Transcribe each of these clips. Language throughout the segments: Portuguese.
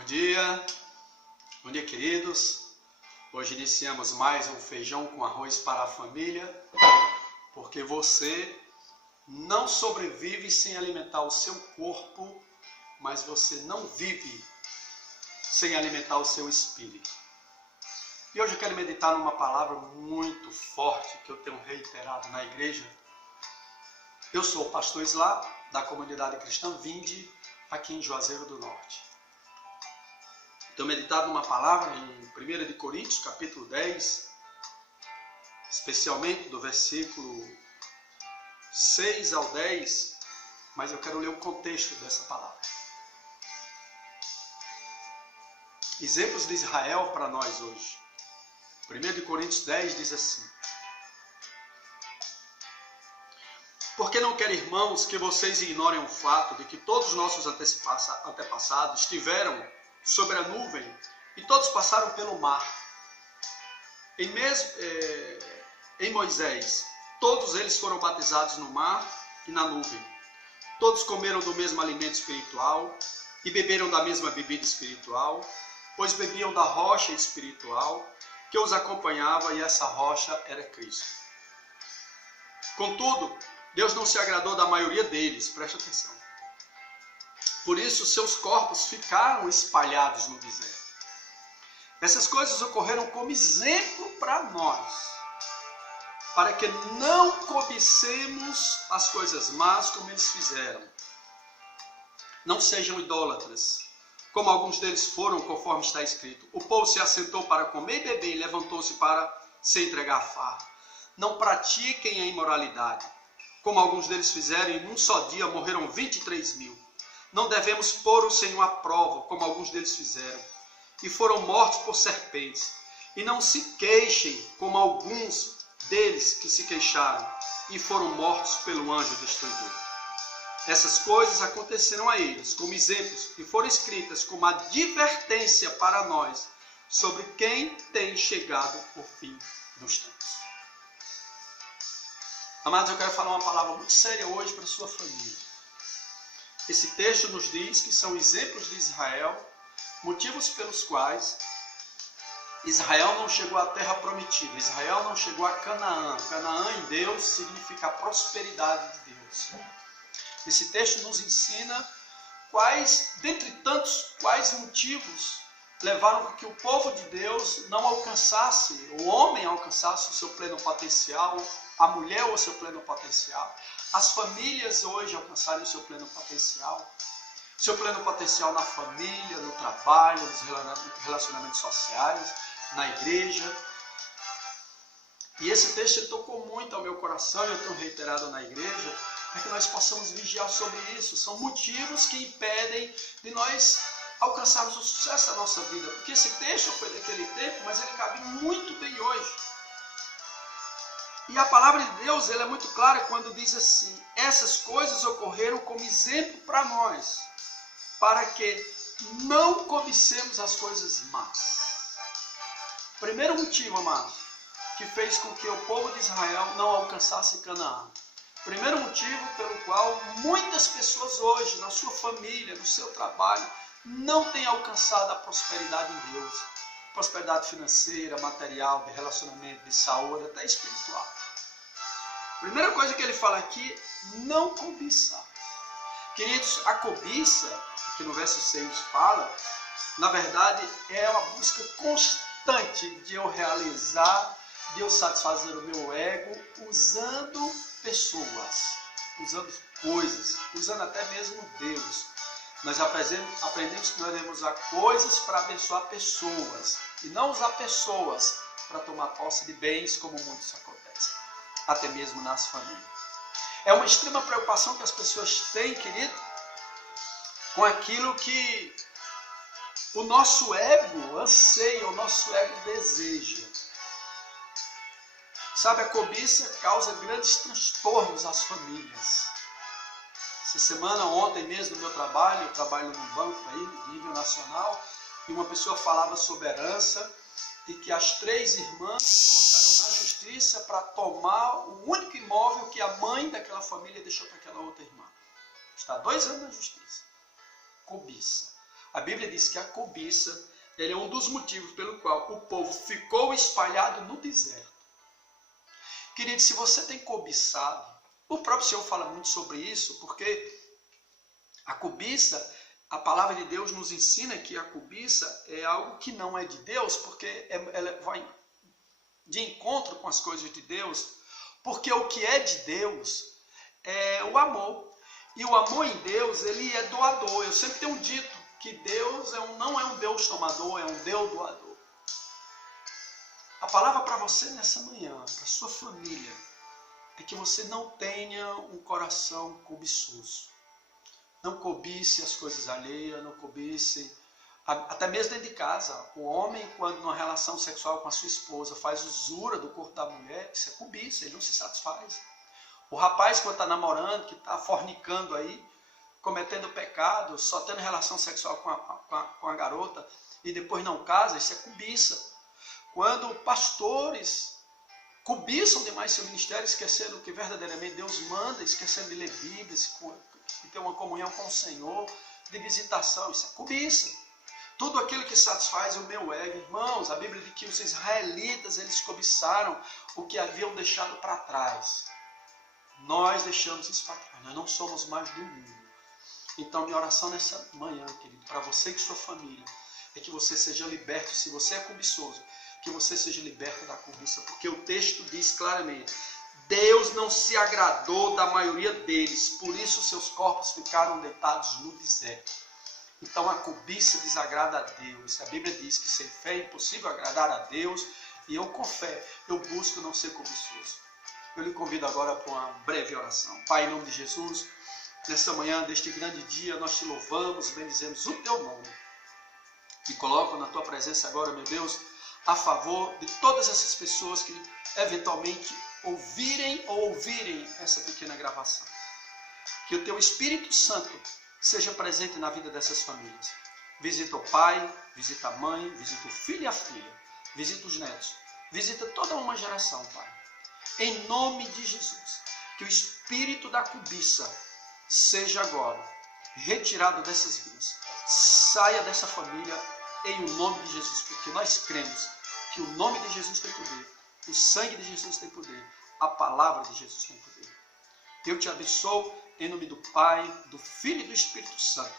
Bom dia queridos. Hoje iniciamos mais um feijão com arroz para a família, porque você não sobrevive sem alimentar o seu corpo, mas você não vive sem alimentar o seu espírito. E hoje eu quero meditar numa palavra muito forte que eu tenho reiterado na igreja. Eu sou o pastor Islá, da comunidade cristã Vinde, aqui em Juazeiro do Norte. Tenho meditado numa palavra em 1 Coríntios, capítulo 10, especialmente do versículo 6 ao 10, mas eu quero ler o contexto dessa palavra. Exemplos de Israel para nós hoje. 1 Coríntios 10 diz assim: Porque não quero, irmãos, que vocês ignorem o fato de que todos os nossos antepassados estiveram sobre a nuvem e todos passaram pelo mar. Em Moisés, todos eles foram batizados no mar e na nuvem. Todos comeram do mesmo alimento espiritual e beberam da mesma bebida espiritual, pois bebiam da rocha espiritual que os acompanhava, e essa rocha era Cristo. Contudo, Deus não se agradou da maioria deles, preste atenção. Por isso, seus corpos ficaram espalhados no deserto. Essas coisas ocorreram como exemplo para nós, para que não cobicemos as coisas más como eles fizeram. Não sejam idólatras, como alguns deles foram, conforme está escrito. O povo se assentou para comer e beber e levantou-se para se entregar à farra. Não pratiquem a imoralidade, como alguns deles fizeram, e num só dia morreram 23.000. Não devemos pôr o Senhor à prova, como alguns deles fizeram, e foram mortos por serpentes. E não se queixem, como alguns deles que se queixaram, e foram mortos pelo anjo destruidor. Essas coisas aconteceram a eles como exemplos, e foram escritas como advertência para nós, sobre quem tem chegado o fim dos tempos. Amados, eu quero falar uma palavra muito séria hoje para a sua família. Esse texto nos diz que são exemplos de Israel, motivos pelos quais Israel não chegou à terra prometida, Israel não chegou a Canaã. Canaã em Deus significa a prosperidade de Deus. Esse texto nos ensina dentre tantos, quais motivos levaram a que o povo de Deus não alcançasse, o homem alcançasse o seu pleno potencial, a mulher o seu pleno potencial, as famílias hoje alcançarem o seu pleno potencial na família, no trabalho, nos relacionamentos sociais, na igreja. E esse texto tocou muito ao meu coração, e eu tenho reiterado na igreja, para que nós possamos vigiar sobre isso. São motivos que impedem de nós alcançarmos o sucesso da nossa vida, porque esse texto foi daquele tempo, mas ele cabe muito bem hoje. E a palavra de Deus, ela é muito clara quando diz assim: essas coisas ocorreram como exemplo para nós, para que não cobicemos as coisas más. Primeiro motivo, amados, que fez com que o povo de Israel não alcançasse Canaã. Primeiro motivo pelo qual muitas pessoas hoje, na sua família, no seu trabalho, não têm alcançado a prosperidade em Deus. Prosperidade financeira, material, de relacionamento, de saúde, até espiritual. Primeira coisa que ele fala aqui, não cobiçar. Queridos, a cobiça, que no verso 6 fala, na verdade é uma busca constante de eu realizar, de eu satisfazer o meu ego, usando pessoas, usando coisas, usando até mesmo Deus. Nós aprendemos que nós devemos usar coisas para abençoar pessoas, e não usar pessoas para tomar posse de bens, como muitos acontece, até mesmo nas famílias. É uma extrema preocupação que as pessoas têm, querido, com aquilo que o nosso ego anseia, o nosso ego deseja. Sabe, a cobiça causa grandes transtornos às famílias. Essa semana, ontem mesmo, no meu trabalho, eu trabalho num banco aí, de nível nacional, e uma pessoa falava sobre herança, e que as 3 irmãs colocaram na justiça para tomar o único imóvel que a mãe daquela família deixou para aquela outra irmã. Está 2 anos na justiça. Cobiça. A Bíblia diz que a cobiça ele é um dos motivos pelo qual o povo ficou espalhado no deserto. Querido, se você tem cobiçado, o próprio Senhor fala muito sobre isso, porque a cobiça, a palavra de Deus nos ensina que a cobiça é algo que não é de Deus, porque ela vai de encontro com as coisas de Deus, porque o que é de Deus é o amor. E o amor em Deus, ele é doador. Eu sempre tenho dito que Deus não é um Deus tomador, é um Deus doador. A palavra para você nessa manhã, para sua família, é que você não tenha um coração cobiçoso. Não cobice as coisas alheias, não cobice, até mesmo dentro de casa. O homem, quando numa relação sexual com a sua esposa faz usura do corpo da mulher, isso é cobiça, ele não se satisfaz. O rapaz, quando está namorando, que está fornicando aí, cometendo pecado, só tendo relação sexual com a garota e depois não casa, isso é cobiça. Quando pastores cobiçam demais seu ministério, esquecendo o que verdadeiramente Deus manda, esquecendo de ler Bíblia, de ter uma comunhão com o Senhor, de visitação, isso é cobiça. Tudo aquilo que satisfaz o meu ego, irmãos, a Bíblia diz que os israelitas, eles cobiçaram o que haviam deixado para trás. Nós deixamos isso para trás, nós não somos mais do mundo. Então, minha oração nessa manhã, querido, para você e sua família, é que você seja liberto, se você é cobiçoso, que você seja liberto da cobiça, porque o texto diz claramente, Deus não se agradou da maioria deles, por isso seus corpos ficaram deitados no deserto. Então a cobiça desagrada a Deus. A Bíblia diz que sem fé é impossível agradar a Deus, e eu com fé, eu busco não ser cobiçoso. Eu lhe convido agora para uma breve oração. Pai, em nome de Jesus, nesta manhã, deste grande dia, nós te louvamos, bendizemos o teu nome. E coloco na tua presença agora, meu Deus, a favor de todas essas pessoas que eventualmente ouvirem essa pequena gravação. Que o teu Espírito Santo seja presente na vida dessas famílias. Visita o pai, visita a mãe, visita o filho e a filha, visita os netos, visita toda uma geração, Pai. Em nome de Jesus, que o espírito da cobiça seja agora retirado dessas vidas. Saia dessa família em o nome de Jesus, porque nós cremos que o nome de Jesus tem poder, o sangue de Jesus tem poder, a palavra de Jesus tem poder. Eu te abençoo em nome do Pai, do Filho e do Espírito Santo,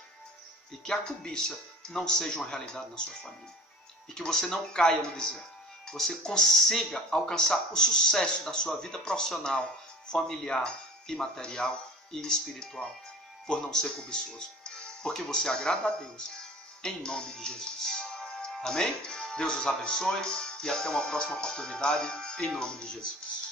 e que a cobiça não seja uma realidade na sua família, e que você não caia no deserto, você consiga alcançar o sucesso da sua vida profissional, familiar e material e espiritual, por não ser cobiçoso, porque você agrada a Deus, em nome de Jesus. Amém? Deus os abençoe e até uma próxima oportunidade, em nome de Jesus.